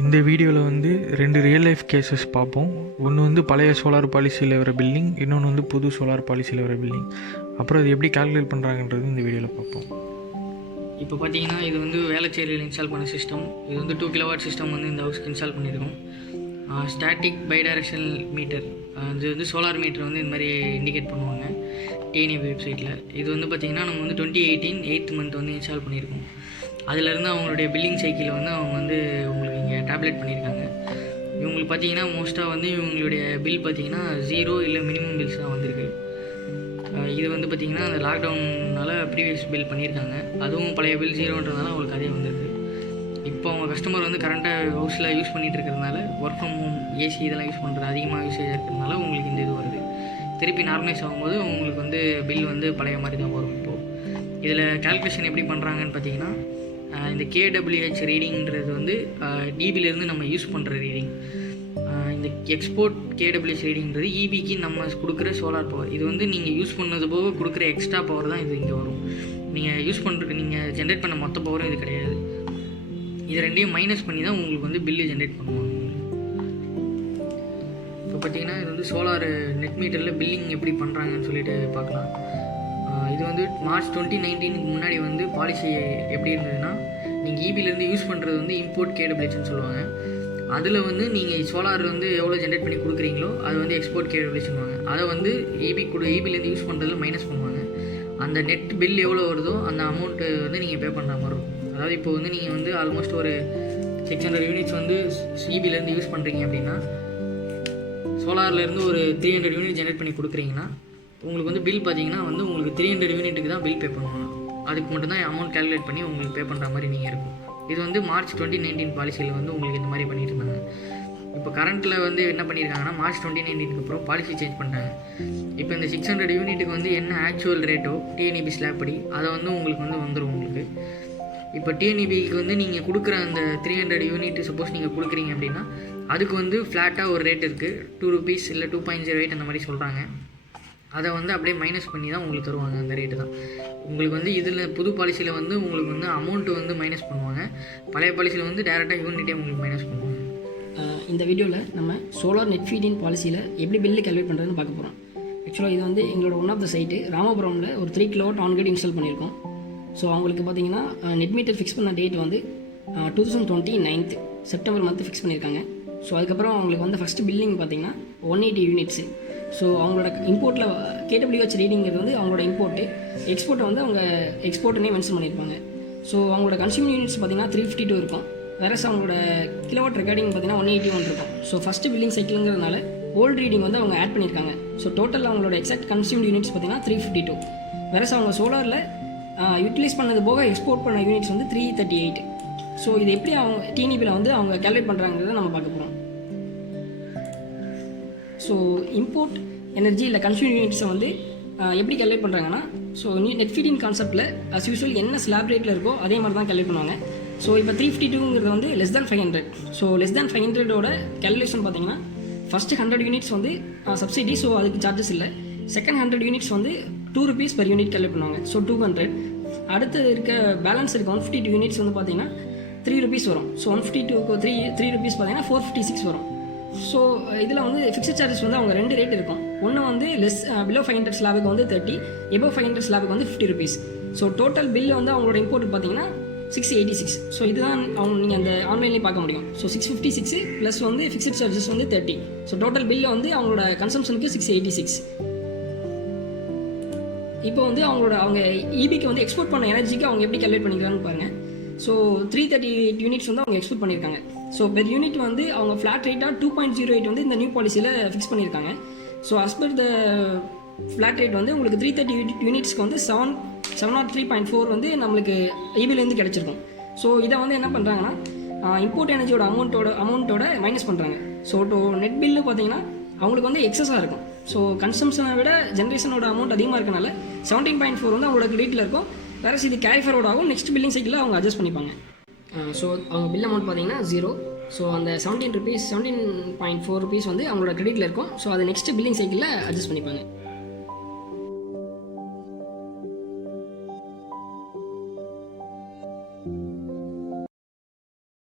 இந்த வீடியோவில் வந்து 2 ரியல் லைஃப் கேசஸ் பார்ப்போம். ஒன்று வந்து பழைய சோலார் பாலிசியில் வர பில்லிங், இன்னொன்று வந்து புது சோலார் பாலிசியில் வர பில்லிங். அப்புறம் அது எப்படி கால்குலேட் பண்ணுறாங்கன்றது இந்த வீடியோவில் பார்ப்போம். இப்போ பார்த்தீங்கன்னா இது வந்து வேளச்சேரியில் இன்ஸ்டால் பண்ண சிஸ்டம். இது வந்து 2 கிலோவாட் சிஸ்டம் வந்து இந்த ஹவுஸ்க்கு இன்ஸ்டால் பண்ணியிருக்கோம். ஸ்டாட்டிக் பைடைரக்ஷனல் மீட்டர், இது வந்து சோலார் மீட்டர் வந்து இந்த மாதிரி இண்டிகேட் பண்ணுவாங்க டிஎன்இபி வெப்சைட்டில். இது வந்து பார்த்திங்கன்னா நம்ம வந்து 2018 8th மந்த் வந்து இன்ஸ்டால் பண்ணியிருக்கோம். அதிலேருந்து அவங்களுடைய பில்லிங் சைக்கிளை வந்து அவங்க வந்து உங்களுக்கு இங்கே டேப்லெட் பண்ணியிருக்காங்க. இவங்களுக்கு பார்த்தீங்கன்னா மோஸ்ட்டாக வந்து இவங்களுடைய பில் பார்த்திங்கன்னா 0 இல்லை மினிமம் பில்ஸ் தான் வந்திருக்கு. இது வந்து பார்த்திங்கன்னா அந்த லாக்டவுனால் ப்ரீவியஸ் பில் பண்ணியிருக்காங்க, அதுவும் பழைய பில் 0ன்றதுனால அவங்களுக்கு அதே வந்திருக்கு. இப்போ அவங்க கஸ்டமர் வந்து கரண்ட்டாக ஹவுஸில் யூஸ் பண்ணிகிட்டு இருக்கிறதுனால, ஒர்க் ஃப்ரம் ஹோம் ஏசி இதெல்லாம் யூஸ் பண்ணுறது அதிகமாக யூஸேஜ் இருக்கிறதுனால உங்களுக்கு இந்த இது வருது. திருப்பி நார்மலைஸ் ஆகும்போது உங்களுக்கு வந்து பில் வந்து பழைய மாதிரி தான் வரும். இப்போது இதில் கால்குலேஷன் எப்படி பண்ணுறாங்கன்னு பார்த்தீங்கன்னா, இந்த கேடபிள்யூஹெச் ரீடிங்கிறது வந்து டிபிலேருந்து நம்ம யூஸ் பண்ணுற ரீடிங். இந்த எக்ஸ்போர்ட் கேடபிள்யூஹெச் ரீடிங்கிறது இபிக்கு நம்ம கொடுக்குற சோலார் பவர். இது வந்து நீங்கள் யூஸ் பண்ணது போக கொடுக்குற எக்ஸ்ட்ரா பவர் தான் இது இங்கே வரும். நீங்கள் யூஸ் பண்ணுறதுக்கு நீங்கள் ஜென்ரேட் பண்ண மொத்த பவரும் இது கிடையாது. இது ரெண்டையும் மைனஸ் பண்ணி தான் உங்களுக்கு வந்து பில்லு ஜென்ரேட் பண்ணுவாங்க. இப்போ பார்த்தீங்கன்னா இது வந்து சோலார் நெட் மீட்டரில் பில்லிங் எப்படி பண்ணுறாங்கன்னு சொல்லிட்டு பார்க்கலாம். இது வந்து மார்ச் 2019க்கு முன்னாடி வந்து பாலிசி எப்படி இருந்ததுன்னா, நீங்கள் இபிலேருந்து யூஸ் பண்ணுறது வந்து இம்போர்ட் கேடபிள்யூஹெச்னு சொல்லுவாங்க. அதில் வந்து நீங்கள் சோலார் வந்து எவ்வளோ ஜென்ரேட் பண்ணி கொடுக்குறீங்களோ அது வந்து எக்ஸ்போர்ட் கேடபிள்யூஹெச்னுவாங்க. அதை வந்து இபிலேருந்து யூஸ் பண்ணுறதுல மைனஸ் பண்ணுவாங்க. அந்த நெட் பில் எவ்வளோ வருதோ அந்த அமௌண்ட்டு வந்து நீங்கள் பே பண்ணுற மாதிரி இருக்கும். அதாவது இப்போ வந்து நீங்கள் வந்து ஆல்மோஸ்ட் ஒரு 600 யூனிட்ஸ் வந்து இபிலேருந்து யூஸ் பண்ணுறீங்க அப்படின்னா, சோலார்லேருந்து ஒரு 300 யூனிட் ஜென்ரேட் பண்ணி கொடுக்குறீங்கன்னா உங்களுக்கு வந்து பில் பார்த்தீங்கன்னா வந்து உங்களுக்கு 300 யூனிட்டுக்கு தான் பில் பே பண்ணுவாங்க. அதுக்கு மட்டும்தான் அமௌண்ட் கேல்குலேட் பண்ணி உங்களுக்கு பே பண்ணுற மாதிரி நீங்கள் இருக்கும். இது வந்து மார்ச் 2019 பாலிசியில் வந்து உங்களுக்கு இந்த மாதிரி பண்ணிட்டு இருந்தாங்க. இப்போ கரண்ட்டில் வந்து என்ன பண்ணியிருக்காங்கன்னா, மார்ச் 2019க்கு அப்புறம் பாலிசி சேஞ்ச் பண்ணிட்டாங்க. இப்போ இந்த 600 யூனிட்டுக்கு வந்து என்ன ஆக்சுவல் ரேட்டோ டிஎன்இபி ஸ்லாப் படி அதை வந்து உங்களுக்கு வந்து வந்துடும். உங்களுக்கு இப்போ டிஎன்இபிக்கு வந்து நீங்கள் கொடுக்குற அந்த 300 யூனிட் சப்போஸ் நீங்கள் கொடுக்குறீங்க அப்படின்னா, அதுக்கு வந்து ஃப்ளாட்டாக ஒரு ரேட் இருக்குது, 2 rupees இல்லை 2.08 அந்த மாதிரி சொல்கிறாங்க. அதை வந்து அப்படியே மைனஸ் பண்ணி தான் உங்களுக்கு தருவாங்க. அந்த ரேட்டு தான் உங்களுக்கு வந்து இதில் புது பாலிசியில் வந்து உங்களுக்கு வந்து அமௌண்ட்டு வந்து மைனஸ் பண்ணுவாங்க. பழைய பாலிசியில் வந்து டேரெக்டாக யூனிட்டே உங்களுக்கு மைனஸ் பண்ணுவாங்க. இந்த வீடியோவில் நம்ம சோலார் நெட் ஃபீடிங் பாலிசியில் எப்படி பில்லு கேல்குலேட் பண்ணுறதுன்னு பார்க்க போகிறோம். ஆக்சுவலாக இது வந்து எங்களோட ஒன் ஆஃப் த சைட்டு ராமபுரமில் ஒரு 3 கிலோவாட் ஆன் கிரிட் இன்ஸ்டால் பண்ணியிருக்கோம். ஸோ அவங்களுக்கு பார்த்தீங்கன்னா நெட் மீட்டர் ஃபிக்ஸ் பண்ண டேட் வந்து 2020 செப்டம்பர் மந்த் ஃபிக்ஸ் பண்ணியிருக்காங்க. ஸோ அதுக்கப்புறம் அவங்களுக்கு வந்து ஃபஸ்ட்டு பில்லிங் பார்த்தீங்கன்னா 180 யூனிட்ஸு. ஸோ அவங்களோட இம்போர்ட்டில் கேடபிள்யூஹெச் ரீடிங்கிறது வந்து அவங்களோட இம்போர்ட்டு, எக்ஸ்போர்ட்டை வந்து அவங்க எக்ஸ்போர்ட்டுனே மென்ஷன் பண்ணியிருப்பாங்க. ஸோ அவங்களோட கன்சியூமர் யூனிட்ஸ் பார்த்தீங்கன்னா 352 இருக்கும். வேறு அவங்களோட கிலோவாட் ரெக்கார்டிங் பார்த்தீங்கன்னா 181 இருக்கும். ஸோ ஃபஸ்ட்டு பில்லிங் சைக்கிளுங்கிறதுனால ஓல்டு ரீடிங் வந்து அவங்க ஆட் பண்ணியிருக்காங்க. ஸோ டோட்டல் அவங்களோட எக்ஸாக்ட் கன்சியூம்ட் யூனிட்ஸ் பார்த்தீங்கன்னா 352. வேறு அவங்க சோலாரில் யூட்டிலைஸ் பண்ணது போக எக்ஸ்போர்ட் பண்ண யூனிட்ஸ் வந்து 338. ஸோ இது எப்படி அவங்க டிஎன்இபியில் வந்து அவங்க கேல்குலேட் பண்ணுறாங்கிறத நம்ம பார்க்க போகிறோம். ஸோ இம்போர்ட் எனர்ஜி இல்லை கன்சியூம் யூனிட்ஸை வந்து எப்படி கேல்குலேட் பண்ணுறாங்கன்னா, ஸோ நெட் ஃபீடிங் கான்செப்ட்டில் அஸ் யூஸ்வல் என்ன ஸ்லாப் ரேட்டில் இருக்கோ அதே மாதிரி தான் கேல்குலேட் பண்ணுவாங்க. ஸோ இப்போ 352ங்கிறது வந்து less than 500. So less than 500ஓட கேல்குலேஷன் பார்த்தீங்கன்னா, ஃபஸ்ட்டு 100 யூனிட்ஸ் வந்து சப்சிடி, ஸோ அதுக்கு சார்ஜஸ் இல்லை. செகண்ட் 100 யூனிட்ஸ் வந்து 2 rupees per யூனிட் கேல்குலேட் பண்ணுவாங்க, ஸோ 200. அடுத்து இருக்க பேலன்ஸ் இருக்க 152 யூனிட்ஸ் வந்து பார்த்தீங்கன்னா 3 rupees வரும். ஸோ 152க்கு 3 rupees பார்த்தீங்கன்னா 456 வரும். ஸோ இதில் வந்து ஃபிக்ஸட் சார்ஜஸ் வந்து அவங்க 2 ரேட் இருக்கும். ஒன்று வந்து பிலோ 500 ஸ்லாபுக்கு வந்து 30, எபோவ் 500 ஸ்லாபுக்கு வந்து 50 rupees. ஸோ டோட்டல் பில்லு வந்து அவங்களோட இம்போர்ட் பார்த்தீங்கன்னா 686. ஸோ இதுதான் அவங்க நீங்கள் அந்த ஆன்லைன்லேயே பார்க்க முடியும். ஸோ 656 ப்ளஸ் வந்து ஃபிக்ஸட் சார்ஜஸ் வந்து 30. ஸோ டோட்டல் பில்லு வந்து அவங்களோட கன்சம்ஷனுக்கு 686. இப்போ வந்து அவங்க இபிக்கு வந்து எக்ஸ்போர்ட் பண்ண எனர்ஜிக்கு அவங்க எப்படி கேல்குலேட் பண்ணிக்கிறான்னு பாருங்கள். ஸோ 338 யூனிட்ஸ் வந்து அவங்க எக்ஸ்போர்ட் பண்ணியிருக்காங்க. ஸோ பெர் யூனிட் வந்து அவங்க ஃப்ளாட் ரேட்டாக 2.08 வந்து இந்த நியூ பாலிசியில் ஃபிக்ஸ் பண்ணியிருக்காங்க. So as per the flat rate வந்து உங்களுக்கு 330 யூனிட்ஸ்க்கு வந்து 703.4 வந்து நம்மளுக்கு இபிலேருந்து கிடச்சிருக்கும். ஸோ இதை வந்து என்ன பண்ணுறாங்கன்னா, இம்போர்ட் எனர்ஜியோட அமௌண்ட்டோட மைனஸ் பண்ணுறாங்க. ஸோ நெட் பில்லு பார்த்தீங்கன்னா அவங்களுக்கு வந்து எக்ஸஸாக இருக்கும். ஸோ கன்சம்ஷனை விட ஜென்ரேஷனோட அமௌண்ட் அதிகமாக இருக்கனால 17.4 வந்து அவங்களோட கிரெடிட்டில் இருக்கும். வேறு இது கேரி ஃபார்வர்ட் ஆகும். நெக்ஸ்ட் பில்லிங் சைக்கிளில் அவங்க அட்ஜஸ்ட் பண்ணிப்பாங்க. ஸோ அவங்க பில் அமௌண்ட் பார்த்தீங்கன்னா 0. ஸோ அந்த 17.4 rupees வந்து அவங்களோட கிரெடிட்டில் இருக்கும். ஸோ அது நெக்ஸ்ட் பில்லிங் சைக்கிளில் அட்ஜஸ்ட் பண்ணிப்பாங்க.